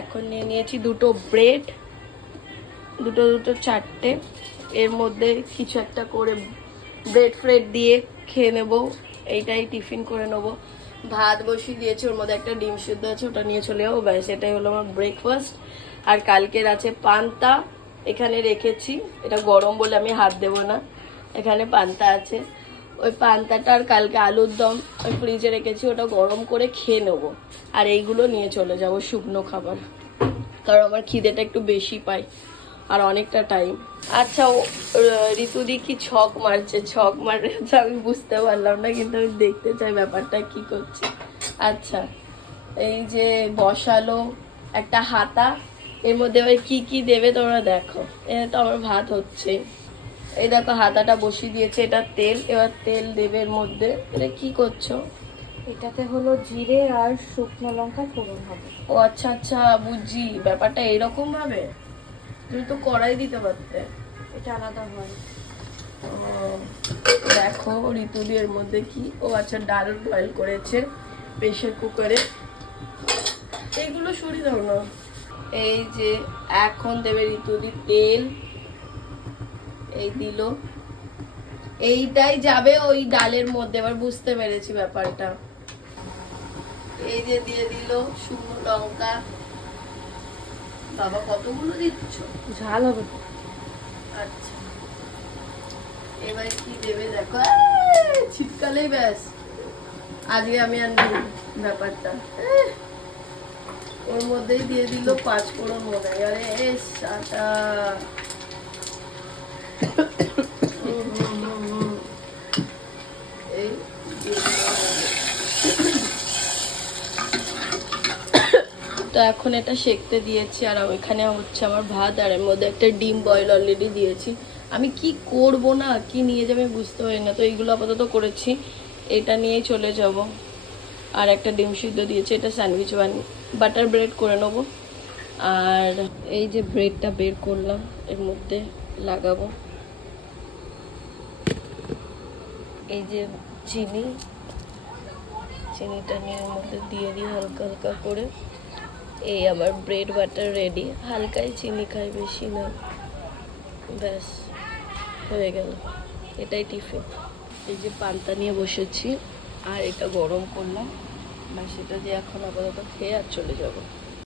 এখন নিয়ে নিয়েছি দুটো ব্রেড, দুটো চারটে। এর মধ্যে কিছু একটা করে ব্রেড ফ্রেড দিয়ে খেয়ে নেবো, এইটাই টিফিন করে নেবো। ভাত বসিয়ে দিয়েছি, ওর মধ্যে একটা ডিম সিদ্ধ আছে, ওটা নিয়ে চলে যাবো, ব্যাস এটাই হলো আমার ব্রেকফাস্ট। আর কালকের আছে পান্তা, এখানে রেখেছি, এটা গরম বলে আমি হাত দেবো না, এখানে পান্তা আছে। ওই পান্তাটা আর কালকে আলুর দম ওই ফ্রিজে রেখেছি, ওটা গরম করে খেয়ে নেবো। আর এইগুলো নিয়ে চলে যাবো শুকনো খাবার, কারণ আমার খিদেটা একটু বেশি পাই আর অনেকটা টাইম। আচ্ছা, ও ঋতুদি কি ছক মারছে, ছক মারছে আমি বুঝতে পারলাম না, কিন্তু আমি দেখতে চাই ব্যাপারটা কি করছে। আচ্ছা, এই যে বসালো একটা হাতা, এর মধ্যে এবার কি কি দেবে তোমরা দেখো। এখানে তো আমার ভাত হচ্ছে, এই দেখো হাতাটা বসিয়ে দিয়েছে, এটা তেল, এবার তেল দেবে এর মধ্যে। এটা কি করছো? এটাতে হলো জিরে আর শুকনো লঙ্কা ফোড়ন হবে। ও আচ্ছা আচ্ছা, বুঝছি ব্যাপারটা এরকম ভাবে। তুমি তো কড়াই দিতে পারতে। এটা আলাদা হয়। ও, দেখো ঋতুদি এর মধ্যে কি, ও আচ্ছা ডাল বয়েল করেছে প্রেসার কুকারে। এইগুলো সরিয়ে দাও না। এই যে এখন দেবে ঋতুদি তেল, এই দিল, এইটাই যাবে ওই ডালের মধ্যে। এবার বুঝতে পেরেছি ব্যাপারটা। এই যে দিয়ে দিল শুকনো লঙ্কা। বাবা কতগুলো দিচ্ছ? ঝাল হবে তো। আচ্ছা, এবার কি দেবে দেখো, ছিটকালেই ব্যাস। আজকে আমি আর নেই ব্যাপারটা। ওর মধ্যেই দিয়ে দিল পাঁচ ফোড়ন মনে হয়। আরে সাটা, এই তো এখন এটা সেঁকতে দিয়েছি, আর ওইখানে হচ্ছে আমার ভাত, আর এর মধ্যে একটা ডিম বয়েল অলরেডি দিয়েছি। আমি কি করব না কি নিয়ে যাবে বুঝতে পারি না, তো এইগুলো আপাতত করেছি, এটা নিয়েই চলে যাব। আর একটা ডিম সিদ্ধ দিয়েছি, এটা স্যান্ডউইচ বাটার ব্রেড করে নেবো। আর এই যে ব্রেডটা বের করলাম, এর মধ্যে লাগাবো। এই যে চিনিটা নিয়ে এর মধ্যে দিয়ে দিই হালকা হালকা করে। এই আমার ব্রেড বাটার রেডি। হালকাই চিনি খাই, বেশি না, ব্যাস হয়ে গেল, এটাই টিফিন। এই যে পান্তা নিয়ে বসেছি আর এটা গরম করলাম, ব্যাস এটা দিয়ে এখন আপাতত খেয়ে আর চলে যাবো।